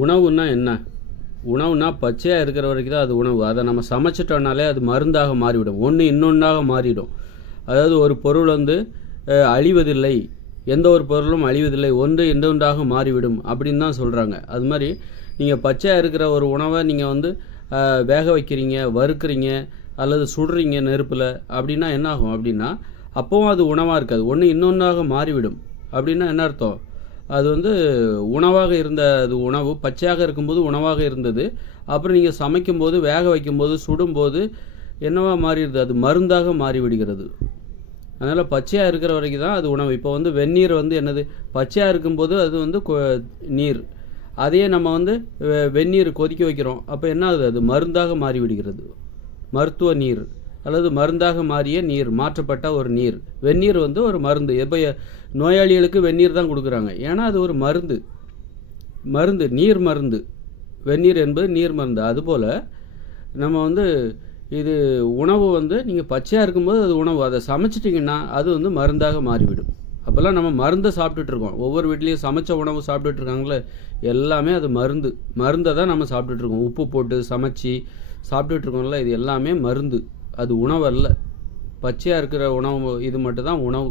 உணவுன்னா என்ன? உணவுனா பச்சையாக இருக்கிற வரைக்கும் தான் அது உணவு. அதை நம்ம சமைச்சிட்டோம்னாலே அது மருந்தாக மாறிவிடும். ஒன்று இன்னொன்றாக மாறிடும் அதாவது ஒரு பொருள் வந்து அழிவதில்லை. எந்த ஒரு பொருளும் அழிவதில்லை. ஒன்று இன்னொன்றாக மாறிவிடும் அப்படின்னு தான் சொல்கிறாங்க அது மாதிரி நீங்கள் பச்சையாக இருக்கிற ஒரு உணவை நீங்கள் வந்து வேக வைக்கிறீங்க வறுக்கிறீங்க அல்லது சுடுறீங்க நெருப்பில் அப்படின்னா என்ன ஆகும் அப்படின்னா அப்போவும் அது உணவாக இருக்காது. ஒன்று இன்னொன்றாக மாறிவிடும். அப்படின்னா என்ன அர்த்தம்? அது வந்து உணவாக இருந்த அது உணவு பச்சையாக இருக்கும்போது உணவாக இருந்தது. அப்புறம் நீங்கள் சமைக்கும்போது வேக வைக்கும்போது சுடும்போது என்னவா மாறிடுது? அது மருந்தாக மாறி விடுகிறது அதனால் பச்சையாக இருக்கிற வரைக்கும் தான் அது உணவு. இப்போ வந்து வெந்நீர் வந்து என்னது? பச்சையாக இருக்கும்போது அது வந்து நீர். அதையே நம்ம வந்து வெ- வெந்நீர் கொதிக்க வைக்கிறோம். அப்போ என்ன ஆகுது? அது மருந்தாக மாறி விடுகிறது மருத்துவ நீர். அல்லது மருந்தாக மாறிய நீர் மாற்றப்பட்ட ஒரு நீர். வெந்நீர் வந்து ஒரு மருந்து. எப்போ நோயாளிகளுக்கு வெந்நீர் தான் கொடுக்குறாங்க. ஏன்னா அது ஒரு மருந்து. மருந்து நீர் மருந்து. வெந்நீர் என்பது நீர் மருந்து. அதுபோல் நம்ம வந்து இது உணவு வந்து நீங்கள் பச்சையாக இருக்கும்போது அது உணவு. அதை சமைச்சிட்டிங்கன்னா அது வந்து மருந்தாக மாறிவிடும். அப்போல்லாம் நம்ம மருந்தை சாப்பிட்டுட்ருக்கோம் ஒவ்வொரு வீட்லேயும் சமைச்ச உணவு சாப்பிட்டுட்டு இருக்காங்களே எல்லாமே அது மருந்து. மருந்தை தான் நம்ம சாப்பிட்டுட்ருக்கோம் உப்பு போட்டு சமைச்சி சாப்பிட்டுட்ருக்கோம்ல இது எல்லாமே மருந்து. அது உணவு அல்ல பச்சையாக இருக்கிற உணவு இது மட்டும் தான் உணவு.